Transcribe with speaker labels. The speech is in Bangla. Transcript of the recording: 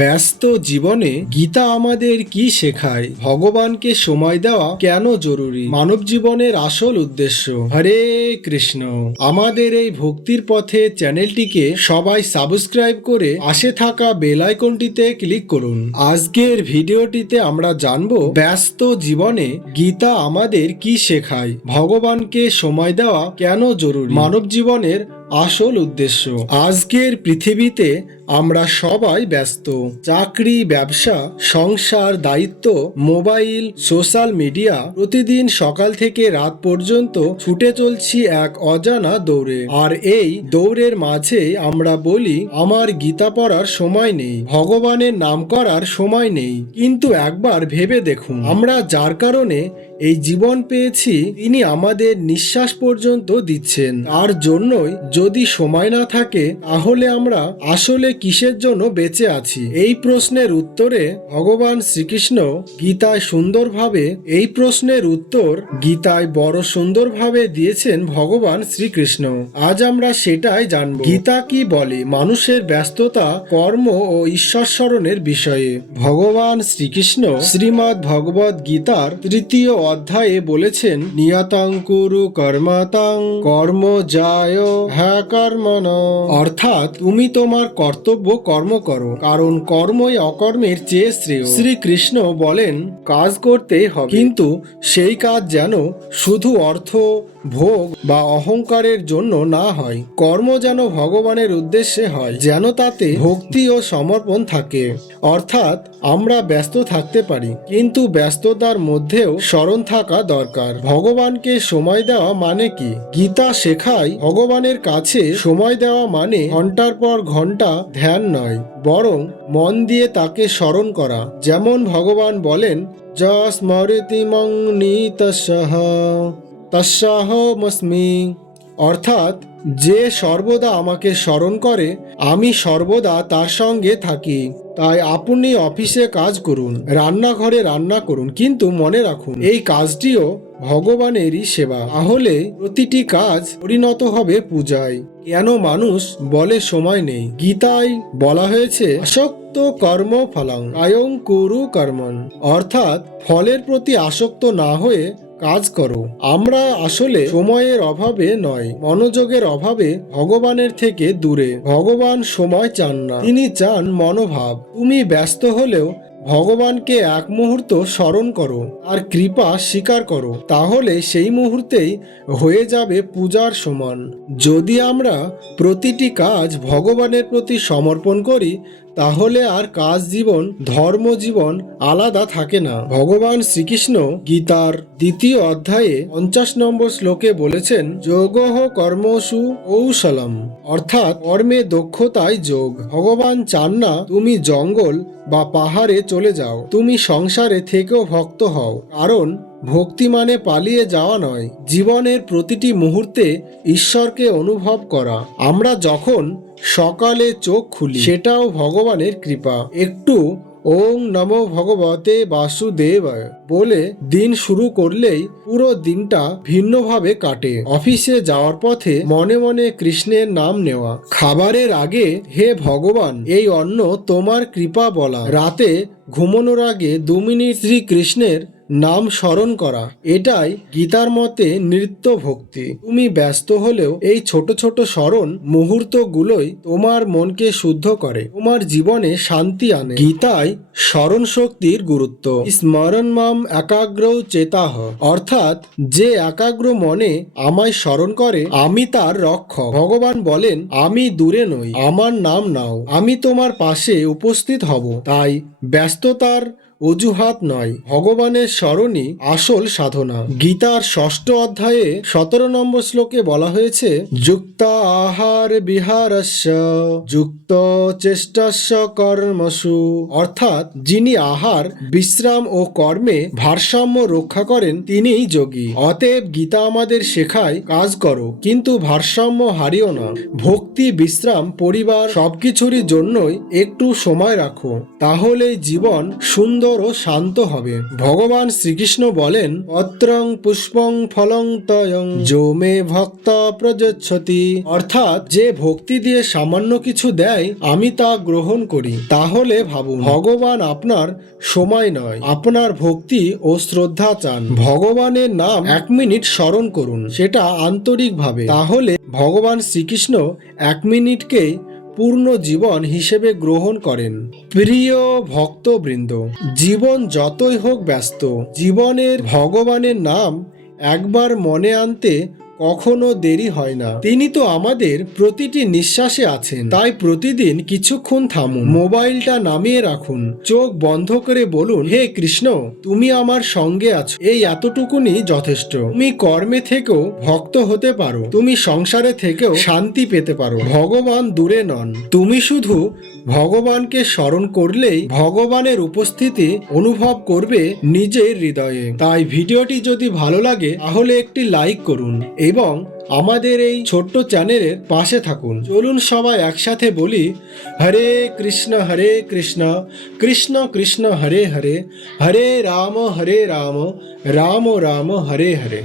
Speaker 1: ব্যস্ত জীবনে গীতা আমাদের কি শেখায় ভগবানকে সময় দেওয়া কেন জরুরি মানব জীবনের আসল উদ্দেশ্য হরে কৃষ্ণ আমাদের এই ভক্তির পথে চ্যানেলটিকে সবাই সাবস্ক্রাইব করে আসে থাকা বেলাইকনটিতে ক্লিক করুন আজকের ভিডিওটিতে আমরা জানব ব্যস্ত জীবনে গীতা আমাদের কি শেখায় ভগবানকে সময় দেওয়া কেন জরুরি মানব জীবনের আসল উদ্দেশ্য আজকের পৃথিবীতে আমরা সবাই ব্যস্ত চাকরি ব্যবসা সংসার দায়িত্ব মোবাইল সোশ্যাল মিডিয়া প্রতিদিন সকাল থেকে রাত পর্যন্ত ছুটে চলছি এক অজানা দৌড়ে আর এই দৌড়ের মাঝে আমরা বলি আমার গীতা পড়ার সময় নেই ভগবানের নাম করার সময় নেই কিন্তু একবার ভেবে দেখুন আমরা যার কারণে এই জীবন পেয়েছি তিনি আমাদের নিঃশ্বাস পর্যন্ত দিচ্ছেন তার জন্যই যদি সময় না থাকে তাহলে আমরা আসলে কিসের জন্য বেঁচে আছি এই প্রশ্নের উত্তরে ভগবান শ্রীকৃষ্ণ গীতায় সুন্দরভাবে এই প্রশ্নের উত্তর গীতায় বড় সুন্দরভাবে দিয়েছেন ভগবান শ্রীকৃষ্ণ আজ আমরা সেটাই জানব গীতা কি বলে মানুষের ব্যস্ততা কর্ম ও ঈশ্বর স্মরণের বিষয়ে ভগবান শ্রীকৃষ্ণ শ্রীমৎ ভগবত গীতার তৃতীয় অধ্যায়ে বলেছেন নিয়াতাং কুরু কর্মাতাং কর্ম যায় হ্যাঁ কর্ম অর্থাৎ তুমি তোমার কর্তব্য কর্ম করো কারণ কর্মই অকর্মের চেয়ে শ্রেয় শ্রীকৃষ্ণ বলেন কাজ করতে হবে কিন্তু সেই কাজ যেন শুধু অর্থ ভোগ বা অহংকারের জন্য না হয় কর্ম যেন ভগবানের উদ্দেশ্যে হয় যেন তাতে ভক্তি ও সমর্পণ থাকে অর্থাৎ আমরা ব্যস্ত থাকতে পারি কিন্তু ব্যস্ততার মধ্যেও স্মরণ মন থাকা দরকার ভগবানকে সময় দেওয়া মানে কি গীতা শেখায় ভগবানের কাছে সময় দেওয়া মানে ঘন্টার পর ঘন্টা ধ্যান নয় বরং মন দিয়ে তাকে স্মরণ করা যেমন ভগবান বলেন যা স্মৃতি মং অর্থাৎ যে সর্বদা আমাকে স্মরণ করে আমি সর্বদা তার সঙ্গে থাকি তাই আপনি অফিসে কাজ করুন রান্নাঘরে রান্না করুন কিন্তু মনে রাখুন এই কাজটিও ভগবানেরই সেবা তাহলে প্রতিটি কাজ পরিণত হবে পূজায় কেন মানুষ বলে সময় নেই গীতায় বলা হয়েছে আসক্ত কর্ম ফলাং আয়ং কুরু কর্মণ অর্থাৎ ফলের প্রতি আসক্ত না হয়ে কাজ করো আমরা আসলে সময়ের অভাবে নয় মনোযোগের অভাবে ভগবানের থেকে দূরে ভগবান সময় চান না তিনি চান মনোভাব তুমি ব্যস্ত হলেও ভগবানকে এক মুহূর্ত স্মরণ করো আর কৃপা স্বীকার করো তাহলে সেই মুহূর্তেই হয়ে যাবে পূজার সমান যদি আমরা প্রতিটি কাজ ভগবানের প্রতি সমর্পণ করি তাহলে আর কাজ জীবন ধর্ম জীবন আলাদা থাকে না ভগবান শ্রীকৃষ্ণ গীতার দ্বিতীয় অধ্যায়ে পঞ্চাশ নম্বর শ্লোকে বলেছেন যোগহ কর্মসু কৌশলম অর্থাৎ কর্মে দক্ষতায় যোগ ভগবান চান না তুমি জঙ্গল বা পাহাড়ে চলে যাও তুমি সংসারে থেকেও ভক্ত হও কারণ ভক্তি মানে পালিয়ে যাওয়া নয় জীবনের প্রতিটি মুহূর্তে ঈশ্বরকে অনুভব করা আমরা যখন সকালে চোখ খুলি সেটাও ভগবানের কৃপা একটু ওং নমো ভগবতে বাসুদেব বলে দিন শুরু করলেই পুরো দিনটা ভিন্নভাবে কাটে অফিসে যাওয়ার পথে মনে মনে কৃষ্ণের নাম নেওয়া খাবারের আগে হে ভগবান এই অন্ন তোমার কৃপা বলা রাতে ঘুমানোর আগে দু মিনিট শ্রীকৃষ্ণের নাম স্মরণ করা এটাই গীতার মতে নৃত্য ভক্তি তুমি ব্যস্ত হলেও এই ছোট ছোট স্মরণ মুহূর্তগুলোই তোমার মনকে শুদ্ধ করে তোমার জীবনে শান্তি আনে গীতায় স্মরণ শক্তির গুরুত্ব স্মরণ মাম একাগ্র চেতাহ অর্থাৎ যে একাগ্র মনে আমায় স্মরণ করে আমি তার রক্ষ ভগবান বলেন আমি দূরে নই আমার নাম নাও আমি তোমার পাশে উপস্থিত হব তাই ব্যস্ততার অজুহাত নয় ভগবানের স্মরণই আসল সাধনা গীতার ষষ্ঠ অধ্যায়ে সতেরো নম্বর শ্লোকে বলা হয়েছে যুক্ত আহার বিহারস্য যুক্ত চেষ্টাস্য কর্মসু অর্থাৎ যিনি আহার বিশ্রাম ও কর্মে ভারসাম্য রক্ষা করেন তিনিই যোগী অতএব গীতা আমাদের শেখায় কাজ করো কিন্তু ভারসাম্য হারিও না ভক্তি বিশ্রাম পরিবার সবকিছুরই জন্যই একটু সময় রাখো তাহলে জীবন সুন্দর সুন্দর ও শান্ত হবে ভগবান শ্রীকৃষ্ণ বলেন অত্রং পুষ্পং ফলং তয়ং জমে ভক্ত প্রযচ্ছতি অর্থাৎ যে ভক্তি দিয়ে সামান্য কিছু দেয় আমি তা গ্রহণ করি তাহলে ভাবু ভগবান আপনার সময় নয় আপনার ভক্তি ও শ্রদ্ধা চান ভগবানের নাম এক মিনিট স্মরণ করুন সেটা আন্তরিকভাবে তাহলে ভগবান শ্রীকৃষ্ণ এক মিনিটকে পূর্ণ জীবন হিসেবে গ্রহণ করেন প্রিয় ভক্তবৃন্দ জীবন যতই হোক ব্যস্ত জীবনের ভগবানের নাম একবার মনে আনতে কখনো দেরি হয় না তিনি তো আমাদের প্রতিটি নিঃশ্বাসে আছেন তাই প্রতিদিন কিছুক্ষণ থামুন মোবাইলটা নামিয়ে রাখুন চোখ বন্ধ করে বলুন হে কৃষ্ণ তুমি আমার সঙ্গে আছো এই এতটুকুনি যথেষ্ট তুমি কর্মে থেকেও ভক্ত হতে পারো তুমি সংসারে থেকেও শান্তি পেতে পারো ভগবান দূরে নন তুমি শুধু ভগবানকে স্মরণ করলেই ভগবানের উপস্থিতি অনুভব করবে নিজের হৃদয়ে তাই ভিডিওটি যদি ভালো লাগে তাহলে একটি লাইক করুন এবং আমাদের এই ছোট্ট চ্যানেলের পাশে থাকুন চলুন সবাই একসাথে বলি হরে কৃষ্ণ হরে কৃষ্ণ কৃষ্ণ কৃষ্ণ হরে হরে হরে রাম হরে রাম রাম রাম হরে হরে